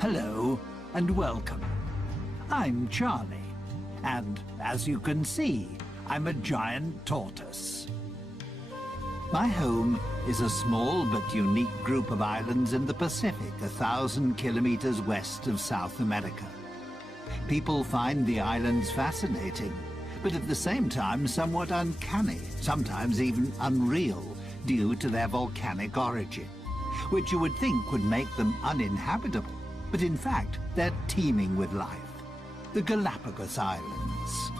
Hello and welcome. I'm Charlie, and as you can see, I'm a giant tortoise. My home is a small but unique group of islands in the Pacific, 1,000 kilometers west of South America. People find the islands fascinating, but at the same time somewhat uncanny, sometimes even unreal, due to their volcanic origin, which you would think would make them uninhabitable. But in fact, they're teeming with life. The Galapagos Islands.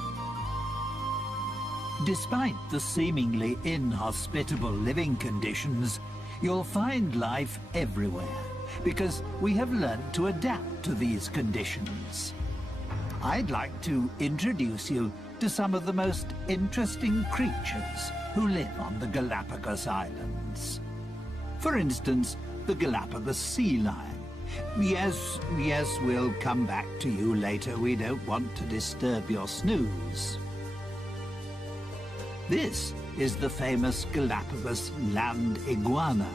Despite the seemingly inhospitable living conditions, you'll find life everywhere, because we have learned to adapt to these conditions. I'd like to introduce you to some of the most interesting creatures who live on the Galapagos Islands. For instance, the Galapagos sea lion. Yes, we'll come back to you later. We don't want to disturb your snooze. This is the famous Galapagos land iguana.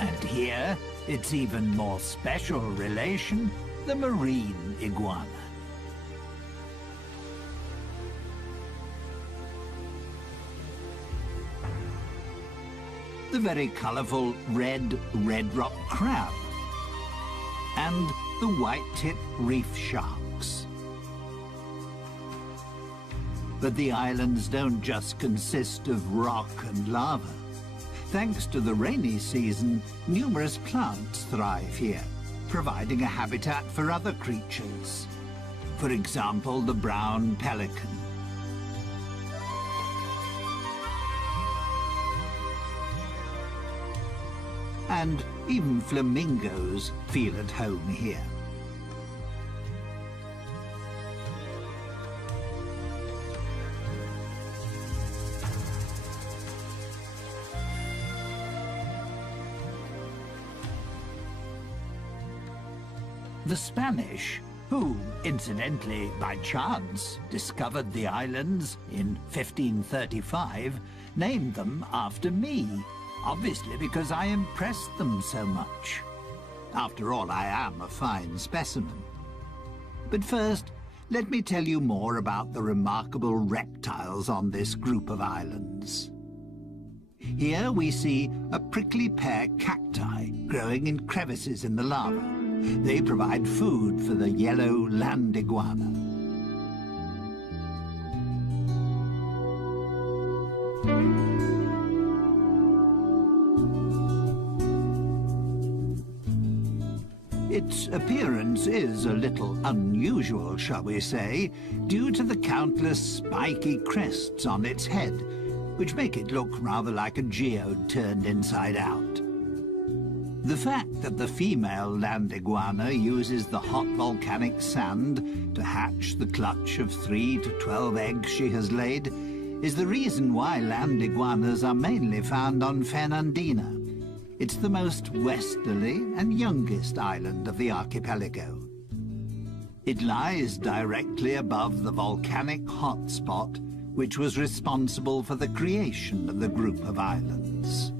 And here, its even more special relation, the marine iguana. The very colourful red rock crab, and the white-tip reef sharks. But the islands don't just consist of rock and lava. Thanks to the rainy season, numerous plants thrive here, providing a habitat for other creatures. For example, the brown pelican. And even flamingos feel at home here. The Spanish, who, incidentally, by chance, discovered the islands in 1535, named them after me. Obviously because I impressed them so much. After all, I am a fine specimen. But first, let me tell you more about the remarkable reptiles on this group of islands. Here we see a prickly pear cacti growing in crevices in the lava. They provide food for the yellow land iguana. Its appearance is a little unusual, shall we say, due to the countless spiky crests on its head, which make it look rather like a geode turned inside out. The fact that the female land iguana uses the hot volcanic sand to hatch the clutch of 3 to 12 eggs she has laid is the reason why land iguanas are mainly found on Fernandina. It's the most westerly and youngest island of the archipelago. It lies directly above the volcanic hotspot, which was responsible for the creation of the group of islands.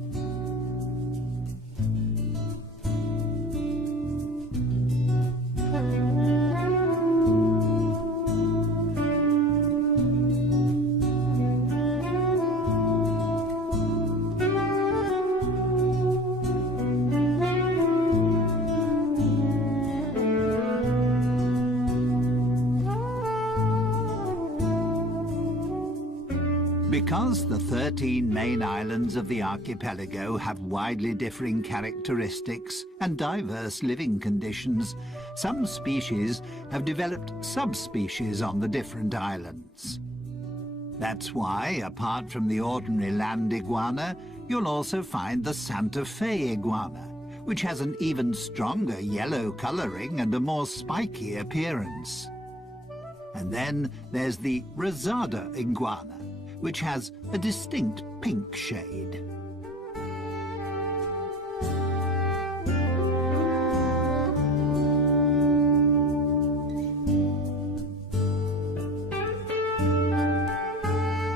Because the 13 main islands of the archipelago have widely differing characteristics and diverse living conditions, some species have developed subspecies on the different islands. That's why, apart from the ordinary land iguana, you'll also find the Santa Fe iguana, which has an even stronger yellow coloring and a more spiky appearance. And then there's the Rosada iguana, which has a distinct pink shade.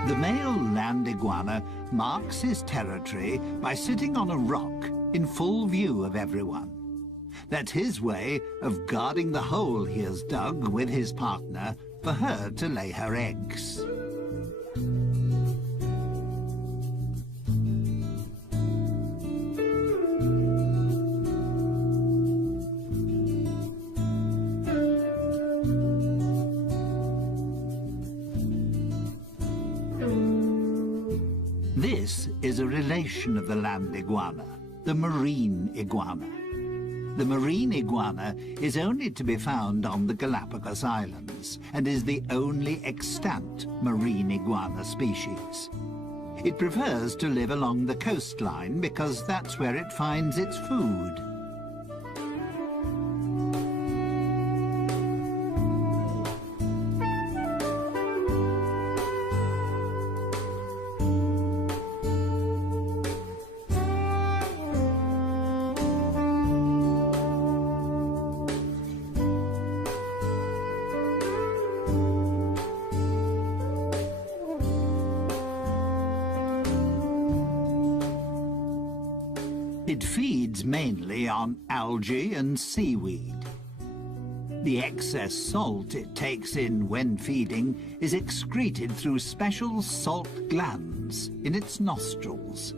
The male land iguana marks his territory by sitting on a rock in full view of everyone. That's his way of guarding the hole he has dug with his partner for her to lay her eggs. This is a relation of the land iguana, the marine iguana. The marine iguana is only to be found on the Galapagos Islands and is the only extant marine iguana species. It prefers to live along the coastline because that's where it finds its food. It feeds mainly on algae and seaweed. The excess salt it takes in when feeding is excreted through special salt glands in its nostrils.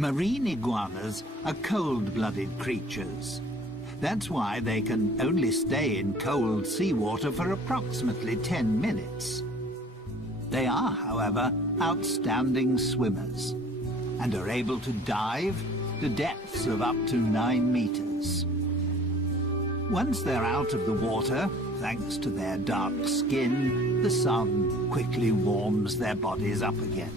Marine iguanas are cold-blooded creatures. That's why they can only stay in cold seawater for approximately 10 minutes. They are, however, outstanding swimmers and are able to dive to depths of up to 9 meters. Once they're out of the water, thanks to their dark skin, the sun quickly warms their bodies up again.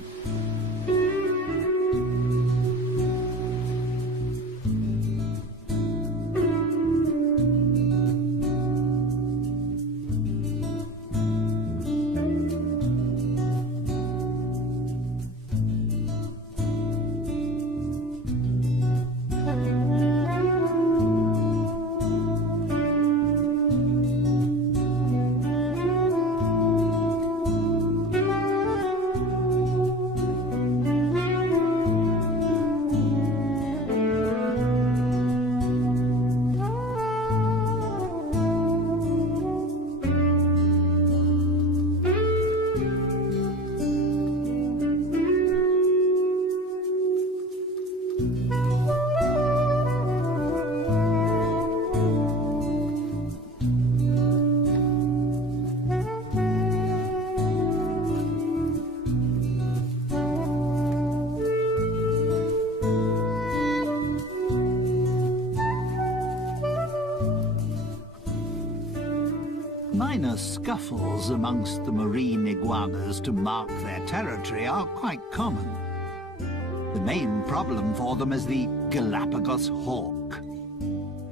Minor scuffles amongst the marine iguanas to mark their territory are quite common. The main problem for them is the Galapagos hawk.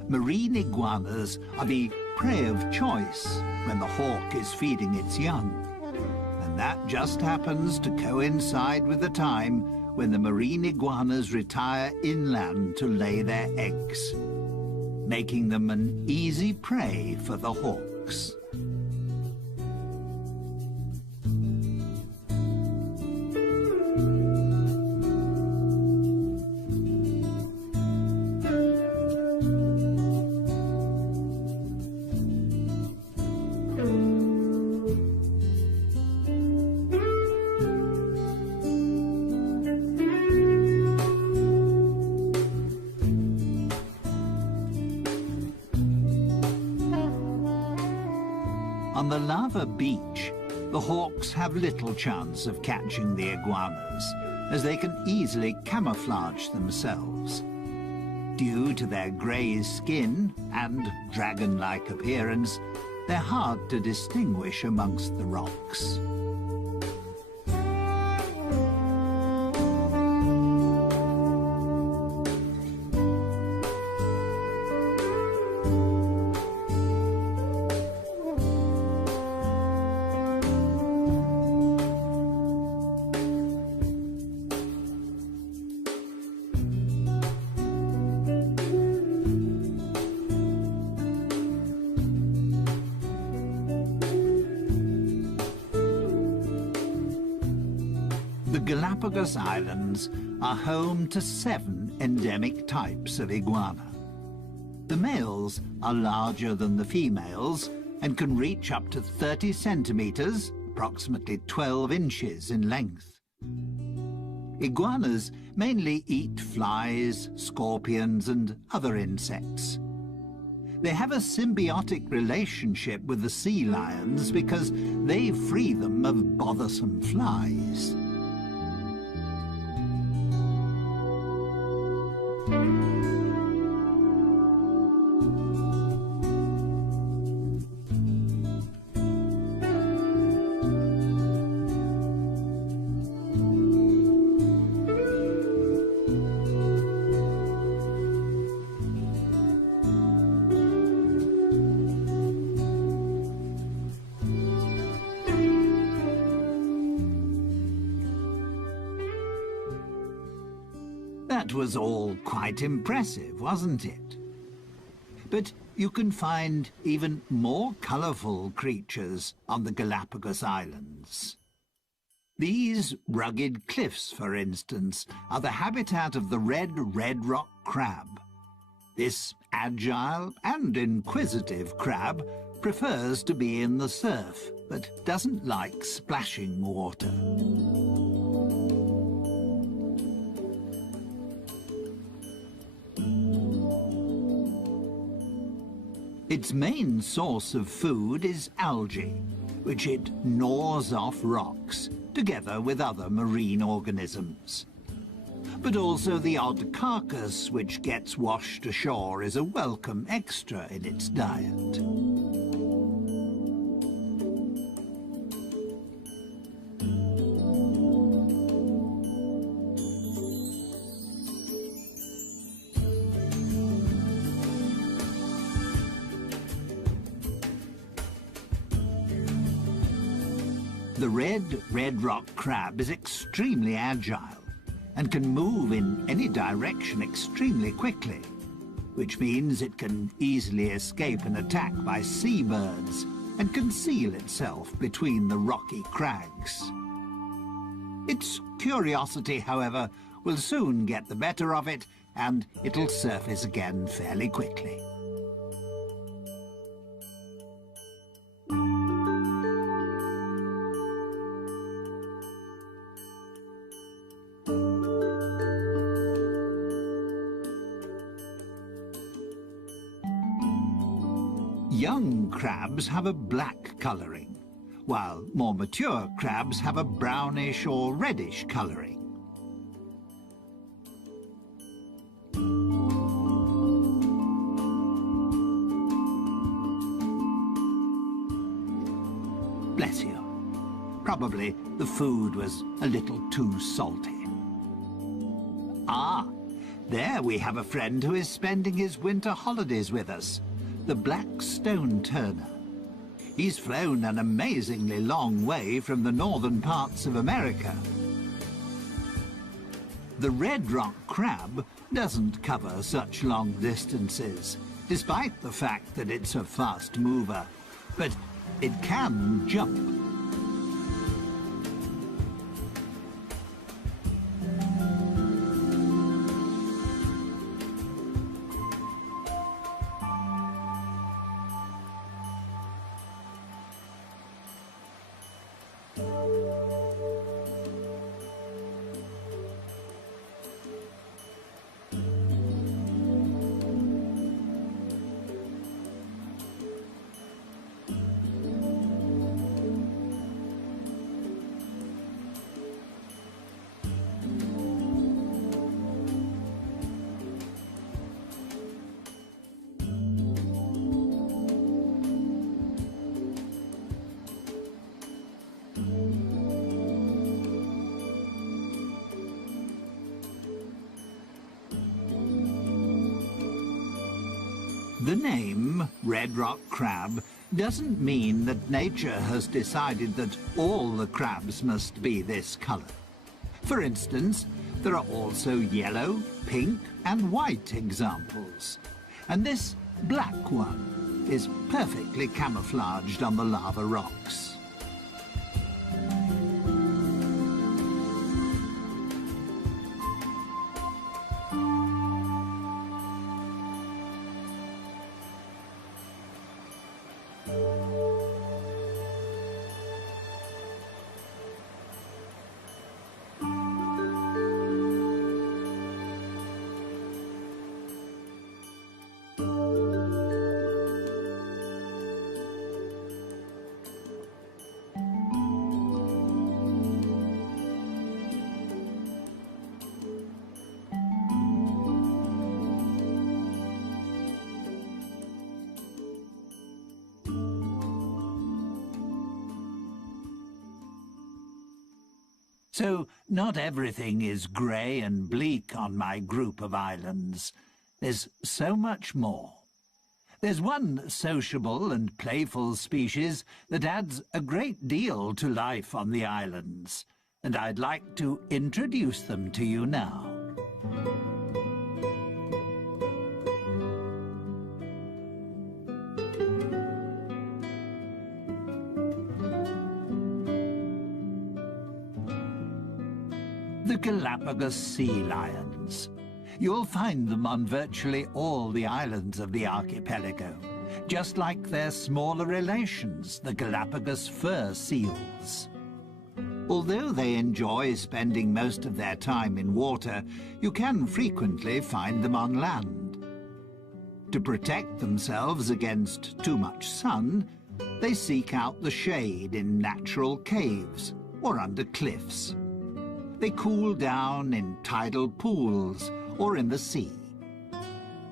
Marine iguanas are the prey of choice when the hawk is feeding its young. And that just happens to coincide with the time when the marine iguanas retire inland to lay their eggs, making them an easy prey for the hawks. On the lava beach, the hawks have little chance of catching the iguanas, as they can easily camouflage themselves. Due to their grey skin and dragon-like appearance, they're hard to distinguish amongst the rocks. The Galapagos Islands are home to 7 endemic types of iguana. The males are larger than the females and can reach up to 30 centimeters, approximately 12 inches in length. Iguanas mainly eat flies, scorpions, and other insects. They have a symbiotic relationship with the sea lions because they free them of bothersome flies. That was all quite impressive, wasn't it? But you can find even more colourful creatures on the Galapagos Islands. These rugged cliffs, for instance, are the habitat of the red rock crab. This agile and inquisitive crab prefers to be in the surf, but doesn't like splashing water. Its main source of food is algae, which it gnaws off rocks, together with other marine organisms. But also the odd carcass which gets washed ashore is a welcome extra in its diet. The red rock crab is extremely agile and can move in any direction extremely quickly, which means it can easily escape an attack by seabirds and conceal itself between the rocky crags. Its curiosity, however, will soon get the better of it, and it'll surface again fairly quickly. Young crabs have a black colouring, while more mature crabs have a brownish or reddish colouring. Bless you. Probably the food was a little too salty. Ah, there we have a friend who is spending his winter holidays with us. The black stone turner. He's flown an amazingly long way from the northern parts of America. The red rock crab doesn't cover such long distances, despite the fact that it's a fast mover, but it can jump. The name red rock crab doesn't mean that nature has decided that all the crabs must be this colour. For instance, there are also yellow, pink and white examples. And this black one is perfectly camouflaged on the lava rocks. So, not everything is grey and bleak on my group of islands. There's so much more. There's one sociable and playful species that adds a great deal to life on the islands, and I'd like to introduce them to you now. The Galapagos sea lions. You'll find them on virtually all the islands of the archipelago, just like their smaller relations, the Galapagos fur seals. Although they enjoy spending most of their time in water, you can frequently find them on land. To protect themselves against too much sun, they seek out the shade in natural caves or under cliffs. They cool down in tidal pools or in the sea.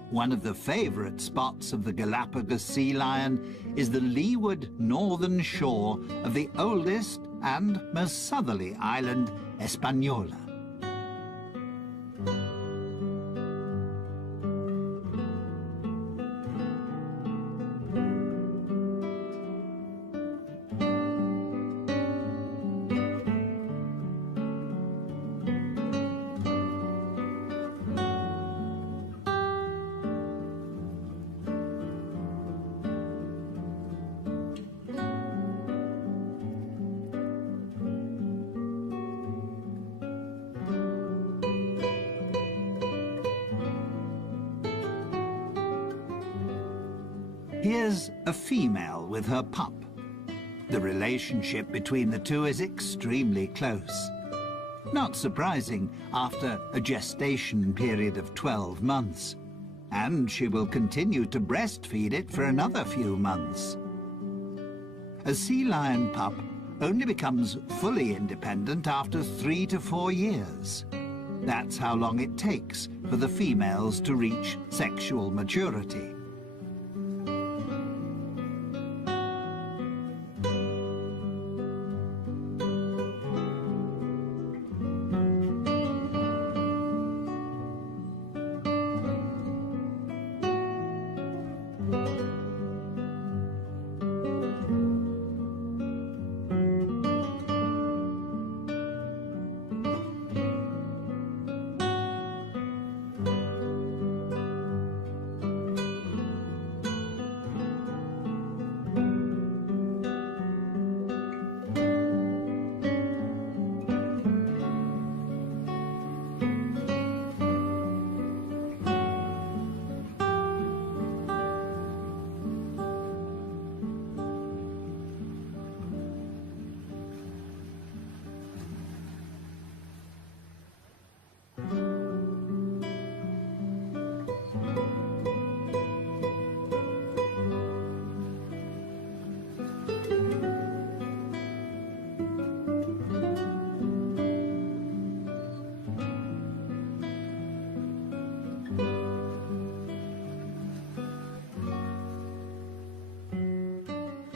One of the favourite spots of the Galapagos sea lion is the leeward northern shore of the oldest and most southerly island, Hispaniola. Here's a female with her pup. The relationship between the two is extremely close. Not surprising after a gestation period of 12 months. And she will continue to breastfeed it for another few months. A sea lion pup only becomes fully independent after 3 to 4 years. That's how long it takes for the females to reach sexual maturity.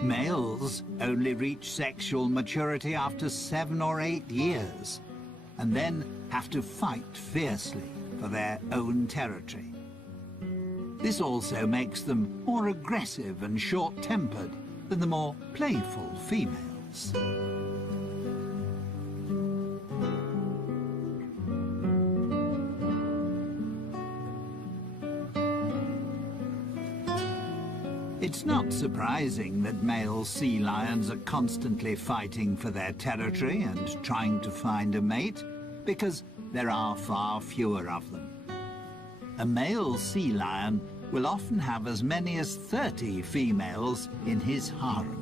Males only reach sexual maturity after 7 or 8 years, and then have to fight fiercely for their own territory. This also makes them more aggressive and short-tempered than the more playful females. It's not surprising that male sea lions are constantly fighting for their territory and trying to find a mate, because there are far fewer of them. A male sea lion will often have as many as 30 females in his harem.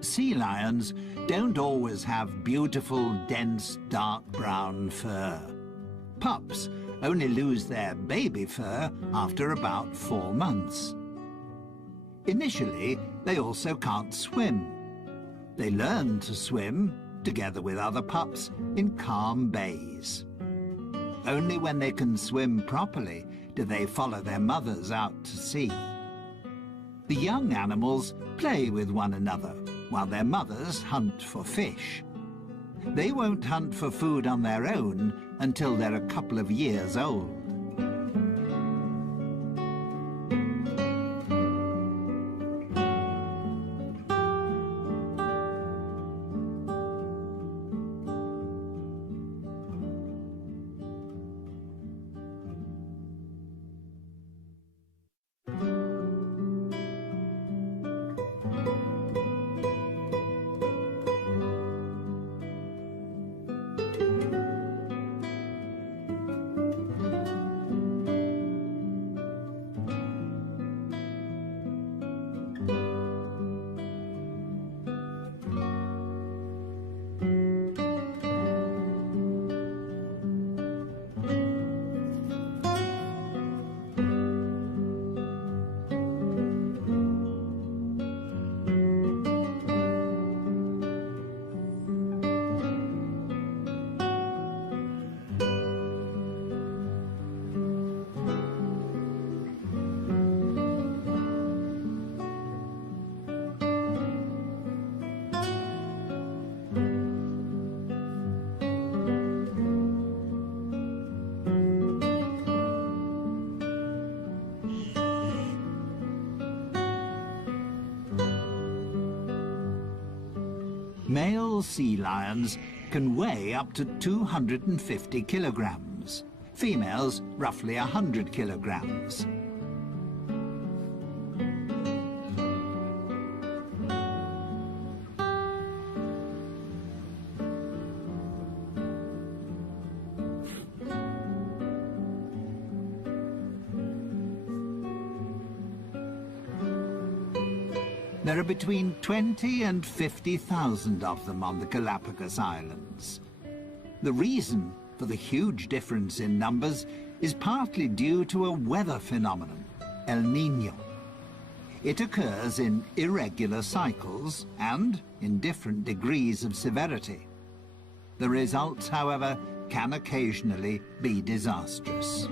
Sea lions don't always have beautiful, dense, dark brown fur. Pups only lose their baby fur after about 4 months. Initially, they also can't swim. They learn to swim, together with other pups, in calm bays. Only when they can swim properly do they follow their mothers out to sea. The young animals play with one another, while their mothers hunt for fish. They won't hunt for food on their own until they're a couple of years old. Male sea lions can weigh up to 250 kilograms. Females, roughly 100 kilograms. There are between 20 and 50,000 of them on the Galapagos Islands. The reason for the huge difference in numbers is partly due to a weather phenomenon, El Niño. It occurs in irregular cycles and in different degrees of severity. The results, however, can occasionally be disastrous.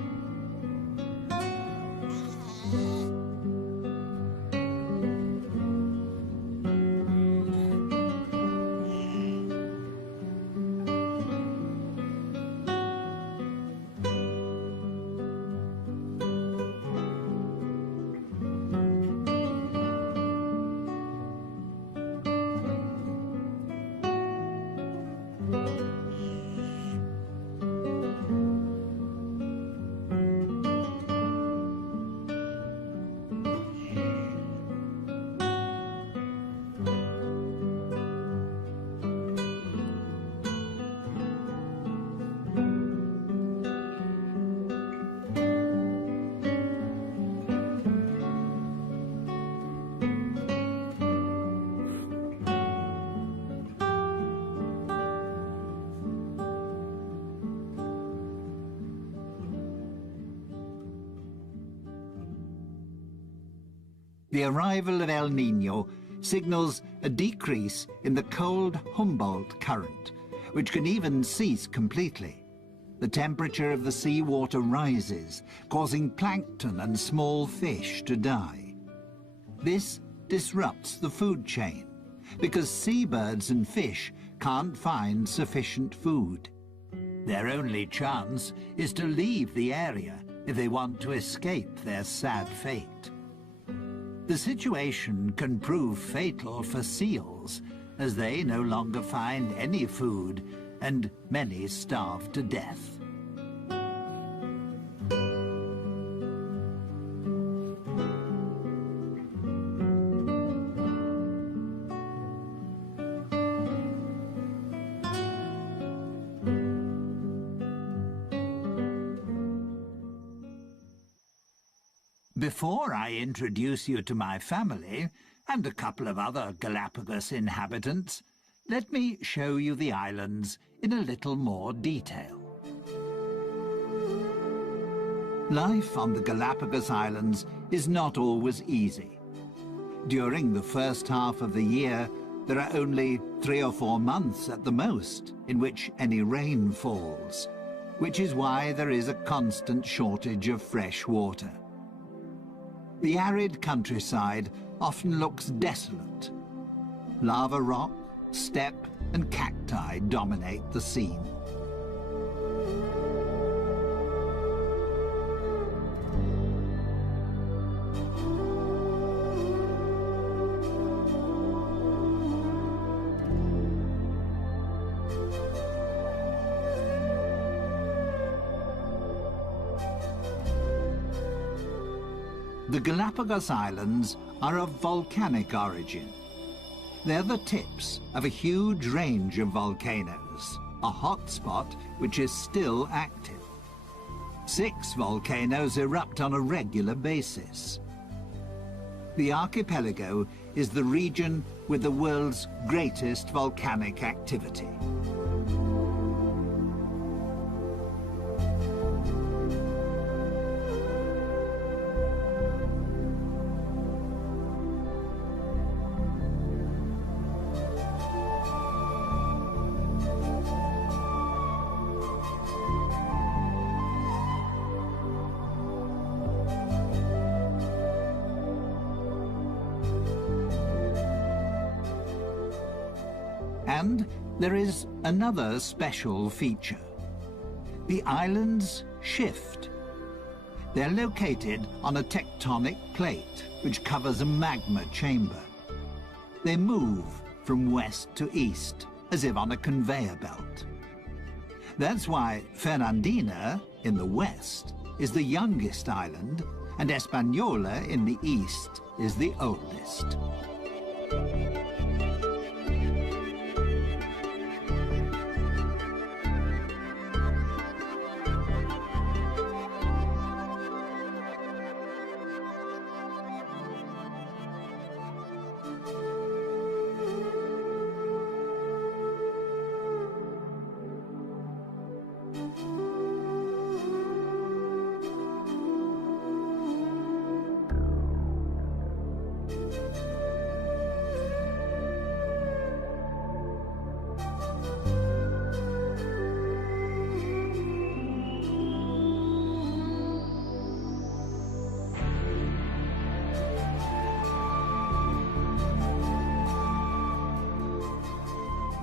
The arrival of El Niño signals a decrease in the cold Humboldt current, which can even cease completely. The temperature of the seawater rises, causing plankton and small fish to die. This disrupts the food chain, because seabirds and fish can't find sufficient food. Their only chance is to leave the area if they want to escape their sad fate. The situation can prove fatal for seals, as they no longer find any food, and many starve to death. Before I introduce you to my family, and a couple of other Galapagos inhabitants, let me show you the islands in a little more detail. Life on the Galapagos Islands is not always easy. During the first half of the year, there are only 3 or 4 months at the most in which any rain falls, which is why there is a constant shortage of fresh water. The arid countryside often looks desolate. Lava rock, steppe, and cacti dominate the scene. The Galapagos Islands are of volcanic origin. They're the tips of a huge range of volcanoes, a hotspot which is still active. 6 volcanoes erupt on a regular basis. The archipelago is the region with the world's greatest volcanic activity. And there is another special feature. The islands shift. They're located on a tectonic plate which covers a magma chamber. They move from west to east, as if on a conveyor belt. That's why Fernandina, in the west, is the youngest island, and Española, in the east, is the oldest.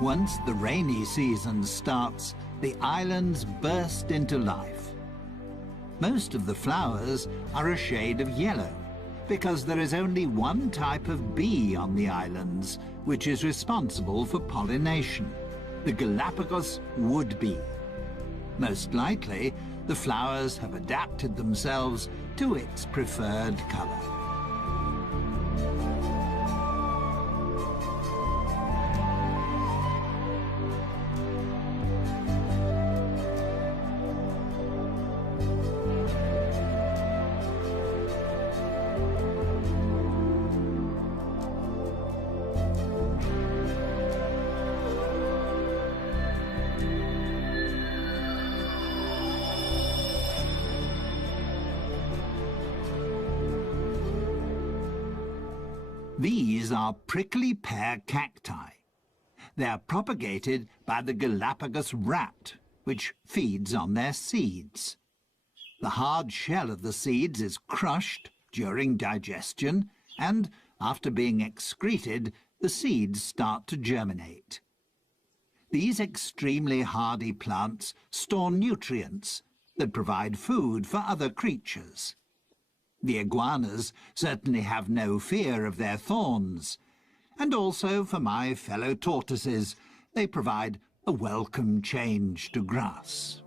Once the rainy season starts, the islands burst into life. Most of the flowers are a shade of yellow, because there is only one type of bee on the islands, which is responsible for pollination, the Galapagos wood bee. Most likely, the flowers have adapted themselves to its preferred color. These are prickly pear cacti. They are propagated by the Galapagos rat, which feeds on their seeds. The hard shell of the seeds is crushed during digestion, and after being excreted, the seeds start to germinate. These extremely hardy plants store nutrients that provide food for other creatures. The iguanas certainly have no fear of their thorns, and also for my fellow tortoises, they provide a welcome change to grass.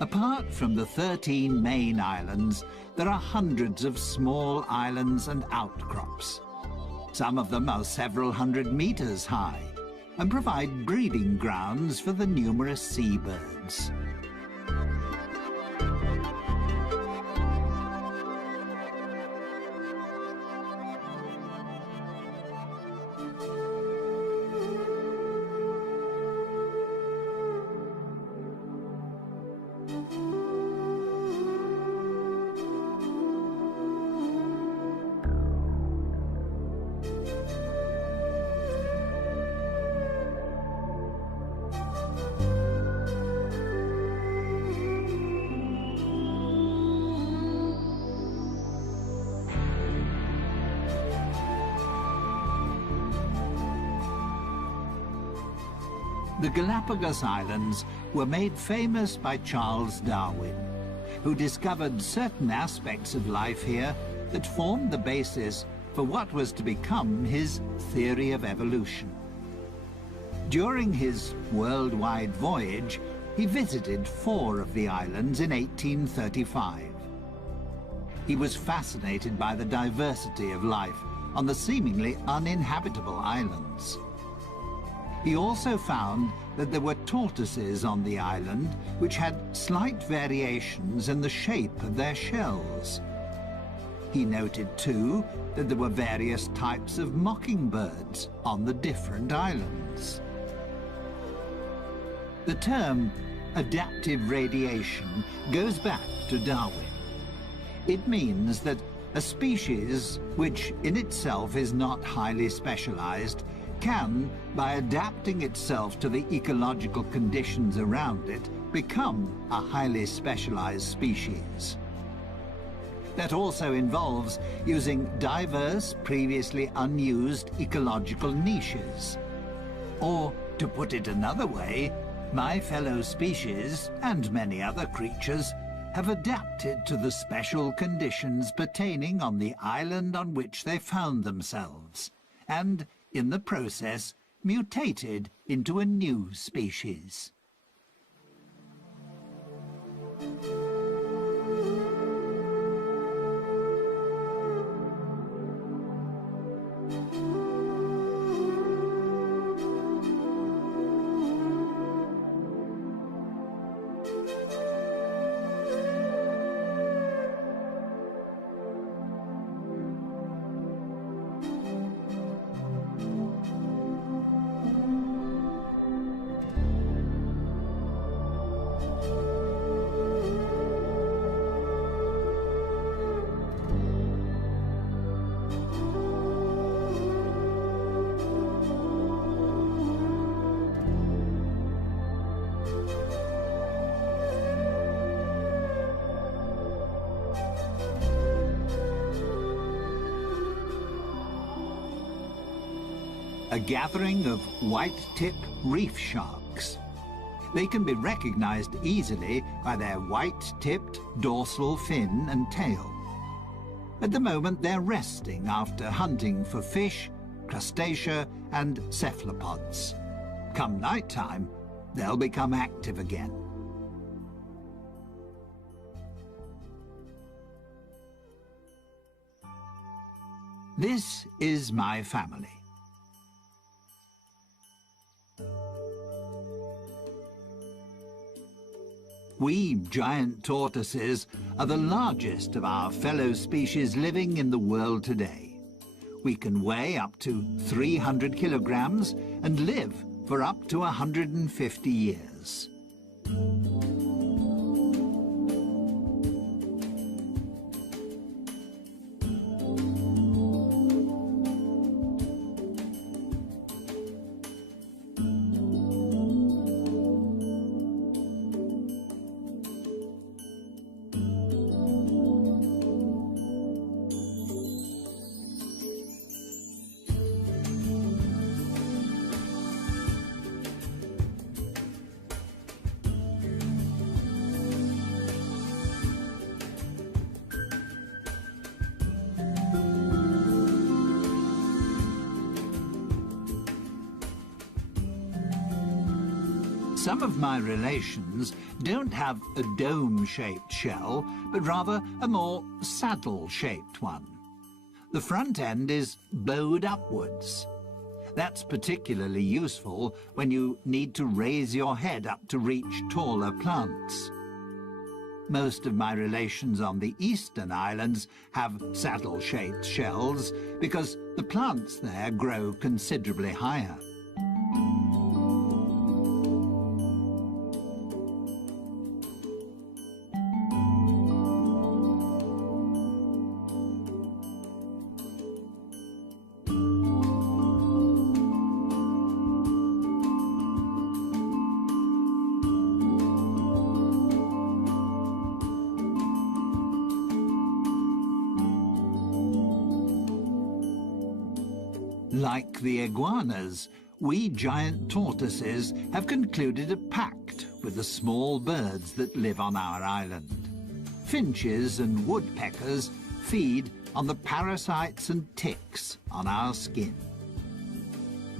Apart from the 13 main islands, there are hundreds of small islands and outcrops. Some of them are several hundred meters high and provide breeding grounds for the numerous seabirds. The Galapagos Islands were made famous by Charles Darwin, who discovered certain aspects of life here that formed the basis for what was to become his theory of evolution. During his worldwide voyage, he visited 4 of the islands in 1835. He was fascinated by the diversity of life on the seemingly uninhabitable islands. He also found that there were tortoises on the island which had slight variations in the shape of their shells. He noted, too, that there were various types of mockingbirds on the different islands. The term adaptive radiation goes back to Darwin. It means that a species, which in itself is not highly specialized, can, by adapting itself to the ecological conditions around it, become a highly specialized species. That also involves using diverse, previously unused ecological niches. Or, to put it another way, my fellow species, and many other creatures, have adapted to the special conditions pertaining on the island on which they found themselves, and, in the process, mutated into a new species. A gathering of white-tip reef sharks. They can be recognized easily by their white-tipped dorsal fin and tail. At the moment, they're resting after hunting for fish, crustacea, and cephalopods. Come night time, they'll become active again. This is my family. We giant tortoises are the largest of our fellow species living in the world today. We can weigh up to 300 kilograms and live for up to 150 years. Some of my relations don't have a dome-shaped shell, but rather a more saddle-shaped one. The front end is bowed upwards. That's particularly useful when you need to raise your head up to reach taller plants. Most of my relations on the eastern islands have saddle-shaped shells because the plants there grow considerably higher. Like the iguanas, we giant tortoises have concluded a pact with the small birds that live on our island. Finches and woodpeckers feed on the parasites and ticks on our skin.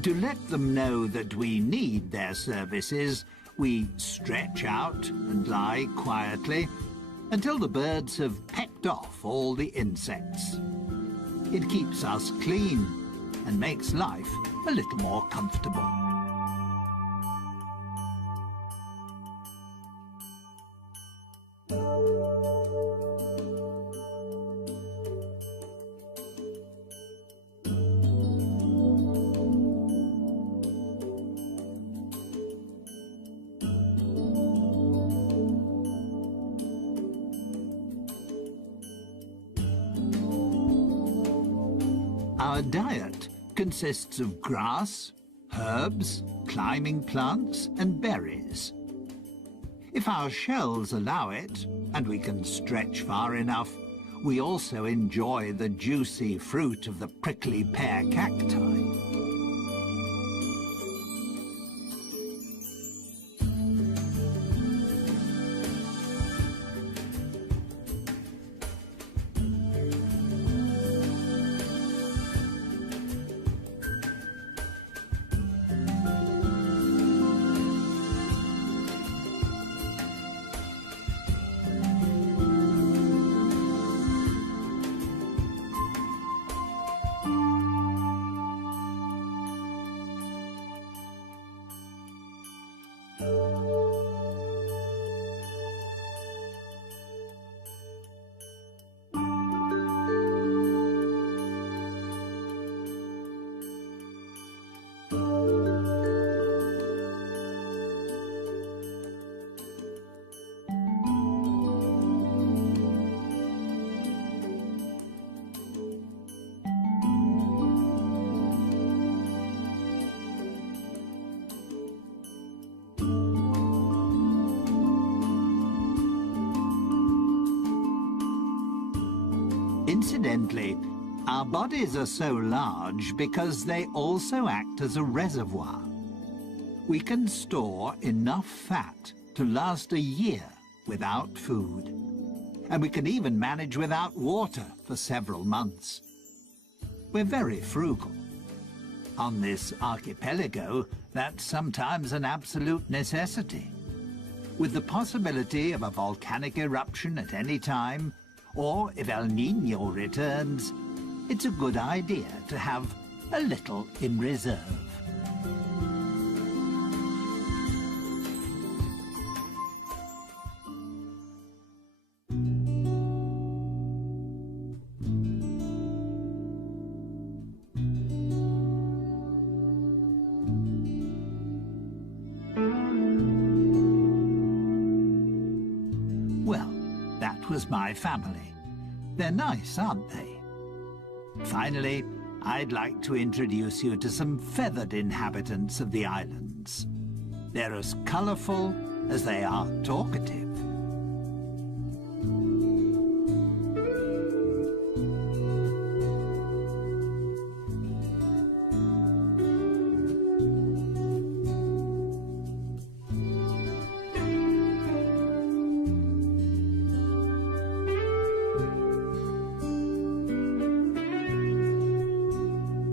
To let them know that we need their services, we stretch out and lie quietly until the birds have pecked off all the insects. It keeps us clean and makes life a little more comfortable. Our diet consists of grass, herbs, climbing plants, and berries. If our shells allow it, and we can stretch far enough, we also enjoy the juicy fruit of the prickly pear cacti. Incidentally, our bodies are so large because they also act as a reservoir. We can store enough fat to last a year without food. And we can even manage without water for several months. We're very frugal. On this archipelago, that's sometimes an absolute necessity. With the possibility of a volcanic eruption at any time, or if El Niño returns, it's a good idea to have a little in reserve. Well, that was my family. They're nice, aren't they? Finally, I'd like to introduce you to some feathered inhabitants of the islands. They're as colourful as they are talkative.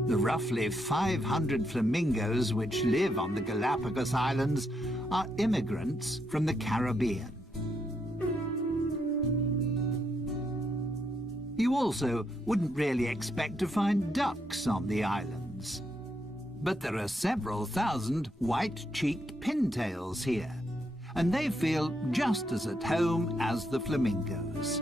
The roughly 500 flamingos which live on the Galapagos Islands are immigrants from the Caribbean. You also wouldn't really expect to find ducks on the islands. But there are several thousand white-cheeked pintails here, and they feel just as at home as the flamingos.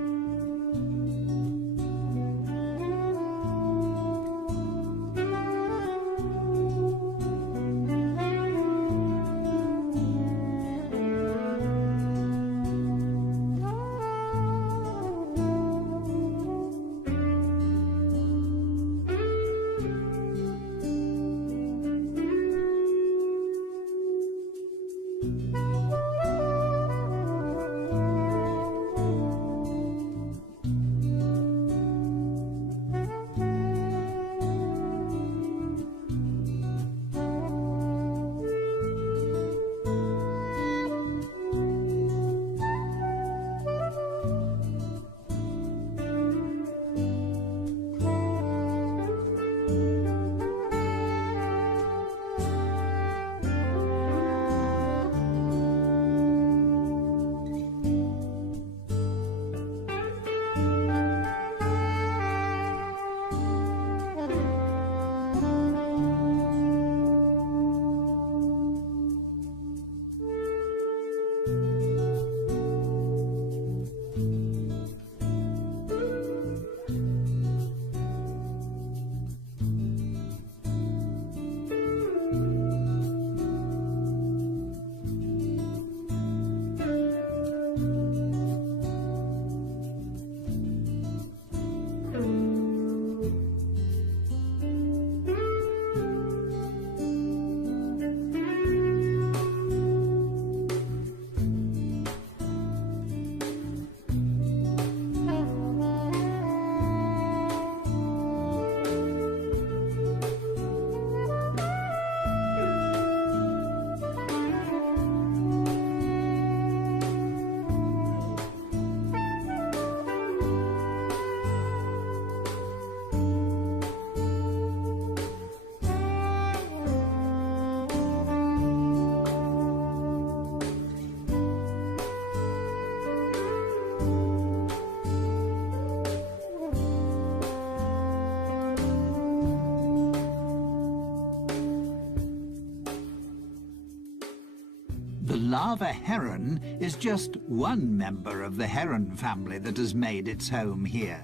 The lava heron is just one member of the heron family that has made its home here.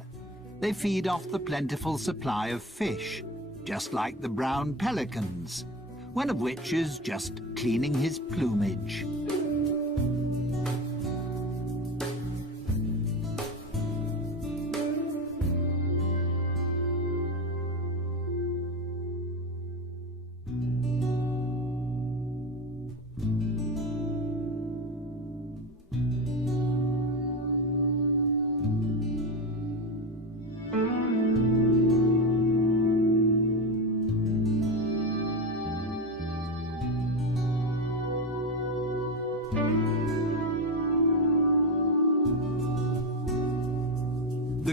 They feed off the plentiful supply of fish, just like the brown pelicans, one of which is just cleaning his plumage.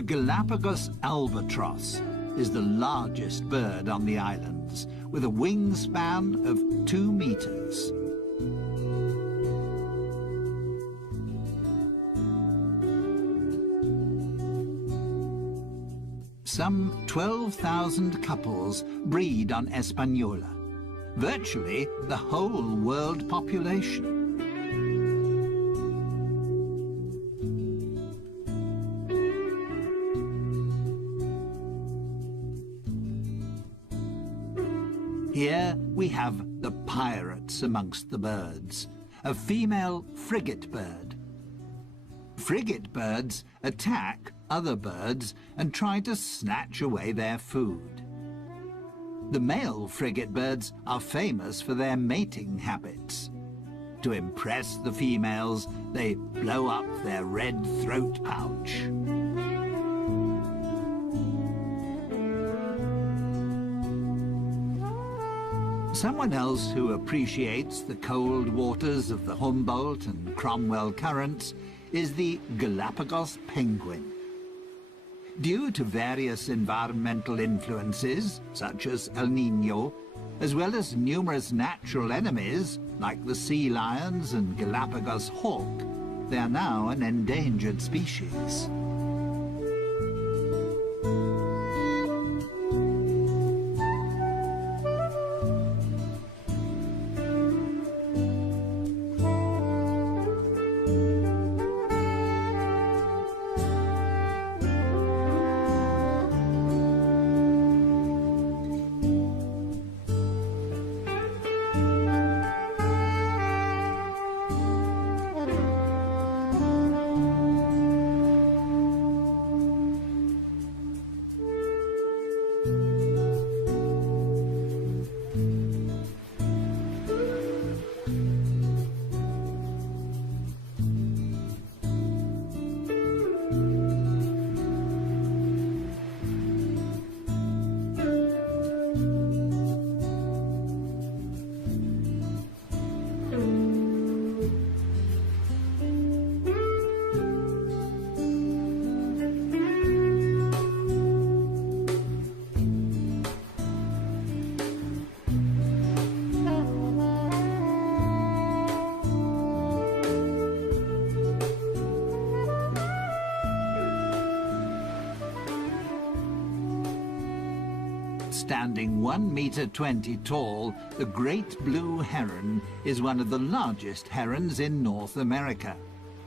The Galapagos albatross is the largest bird on the islands, with a wingspan of 2 meters. Some 12,000 couples breed on Española, virtually the whole world population. Here we have the pirates amongst the birds, a female frigate bird. Frigate birds attack other birds and try to snatch away their food. The male frigate birds are famous for their mating habits. To impress the females, they blow up their red throat pouch. Someone else who appreciates the cold waters of the Humboldt and Cromwell currents is the Galapagos penguin. Due to various environmental influences, such as El Niño, as well as numerous natural enemies, like the sea lions and Galapagos hawk, they are now an endangered species. Standing 1.20 meters tall, the great blue heron is one of the largest herons in North America.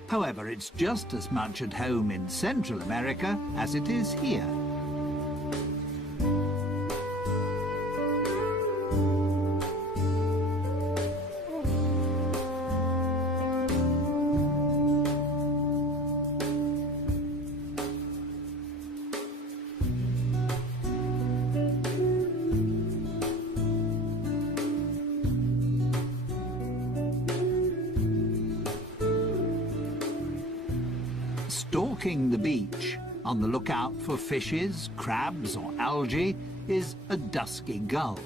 However, it's just as much at home in Central America as it is here. Stalking the beach, on the lookout for fishes, crabs or algae, is a dusky gull.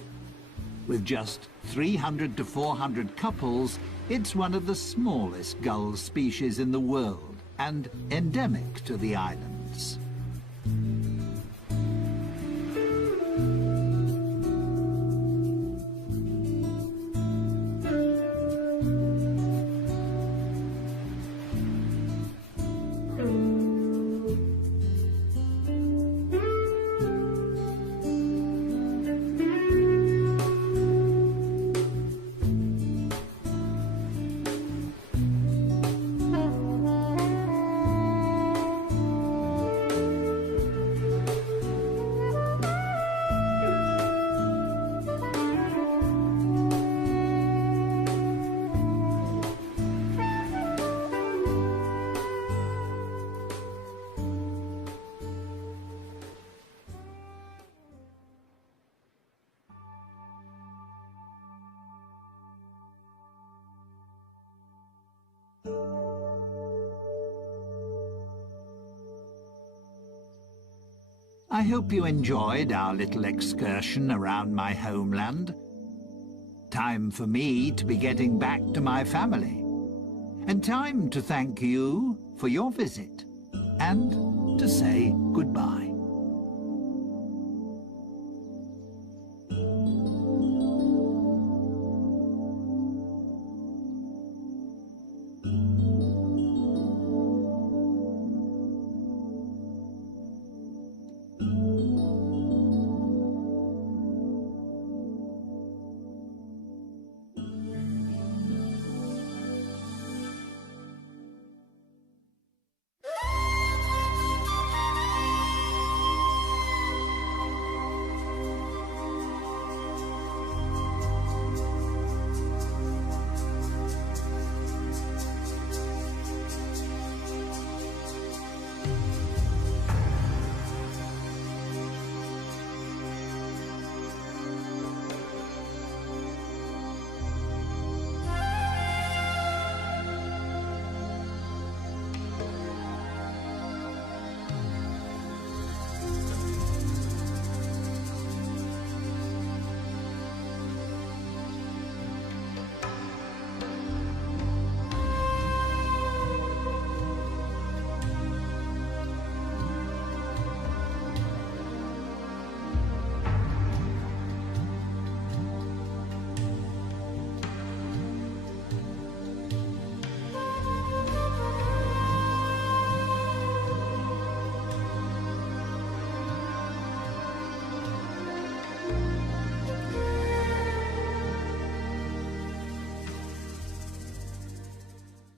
With just 300 to 400 couples, it's one of the smallest gull species in the world and endemic to the islands. I hope you enjoyed our little excursion around my homeland. Time for me to be getting back to my family. And time to thank you for your visit. And to say goodbye.